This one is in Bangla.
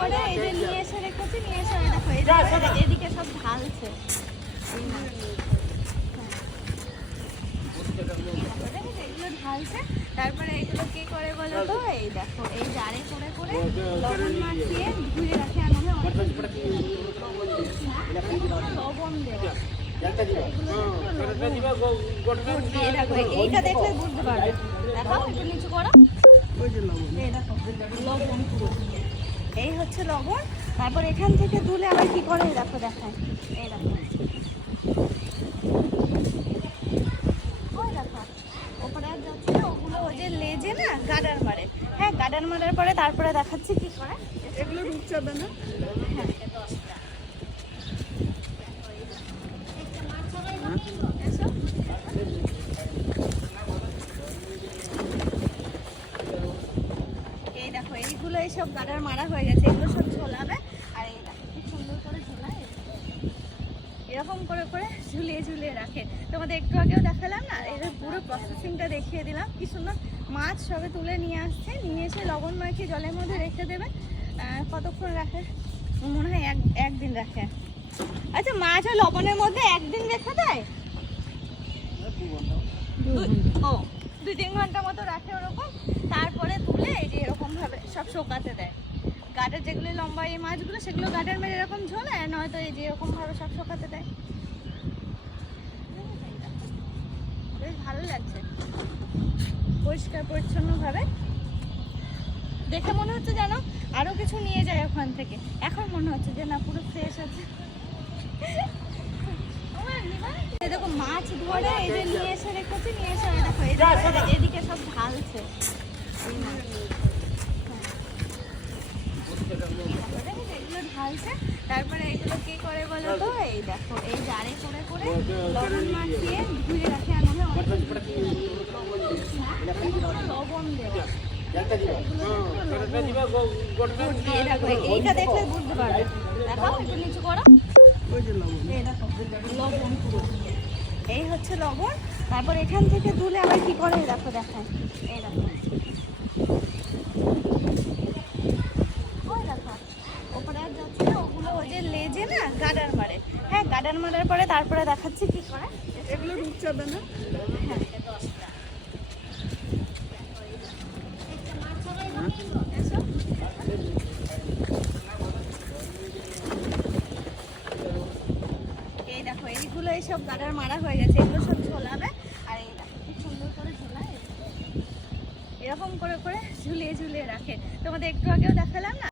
ধরে এই যে নিয়ে এসে রেখেছি, নিয়ে এসে দেখো এদিকে সব ঢালছে। এগুলো ঢালছে, তারপরে এগুলো কি করে বলো তো, এই দেখো এই জারে করে করে লবণ মাখিয়ে ধুয়ে রাখে। আর মনে হয় লবণ দেওয়া। দেখো এইটা দেখলে বুঝতে পারবে। দেখো একটু নিচু করো, এই দেখো লবণ পুরো। এই হচ্ছে লবণ। তারপর এখান থেকে তুলে আবার কি করে দেখো দেখায়। এই দেখো ওপরে আর যাচ্ছে না, ওগুলো ওই যে লেজে না গার্ডার মারে। হ্যাঁ, গার্ডার মারার পরে তারপরে দেখাচ্ছি কি করে। এগুলো ঢুকছে না। হ্যাঁ, এই দেখো এইগুলো এইসব গার্ডার মারা হয়ে গেছে, এগুলো সব ঝোলাবে। আর এই দেখো খুব সুন্দর করে ঝোলায়, এরকম করে করে ঝুলিয়ে ঝুলিয়ে রাখে। তোমাদের একটু আগেও দেখালাম না, এর পুরো প্রসেসিংটা দেখিয়ে দিলাম। কি সুন্দর মাছ সবে তুলে নিয়ে আসছে, নিয়ে এসে লবণ মাখিয়ে জলের মধ্যে রেখে দেবে। কতক্ষণ রাখে? মনে হয় একদিন রাখে। আচ্ছা, মাছ ওই লবণের মধ্যে একদিন রেখে দেয়? ও 2-3 ঘন্টা মতো রাখে ওরকম। তারপরে তুলে এই যে এরকম ভাবে সব শোকাতে দেয়। গাডার যেগুলো লম্বা এই মাছগুলো, সেগুলো গাডার মেরে এরকম ঝোলে, নয়তো এই যে এরকম ভাবে সব শোকাতে দেয়। বেশ ভালো লাগছে, পরিষ্কার পরিচ্ছন্ন ভাবে। দেখে মনে হচ্ছে যেন আরো কিছু নিয়ে যায় ওখান থেকে। এখন মনে হচ্ছে যে না, পুরো ফ্রেশ আছে। দেখো মাছ ধরে এই যে নিয়ে এসে রেখেছি, নিয়ে এসে দেখো এদিকে সব ঢালছে। এগুলো ঢালছে, তারপরে এগুলো কি করে বলো তো, এই দেখো এই জারে করে করে লবণ মাখিয়ে ধুয়ে রাখে। আর মনে হয় লবণ দেওয়া। দেখো এইটা দেখলে বুঝতে পারবে। দেখো একটু নিচু করো, এই দেখো লবণ পুরো। এই হচ্ছে লবণ। তারপর এখান থেকে তুলে আবার কি করে দেখো দেখায়। এই দেখো ওপরে আর যাচ্ছে না, ওগুলো ওই যে লেজে না গার্ডার মারে। হ্যাঁ, গার্ডার মারার পরে তারপরে দেখাচ্ছি কি করে। এগুলো ঢুকছে না। হ্যাঁ, এই দেখো এইগুলো এইসব গার্ডার মারা হয়ে গেছে, এগুলো সব ঝোলাবে। আর এই দেখো খুব সুন্দর করে ঝোলায়, এরকম করে করে ঝুলিয়ে ঝুলিয়ে রাখে। তোমাদের একটু আগেও দেখালাম না।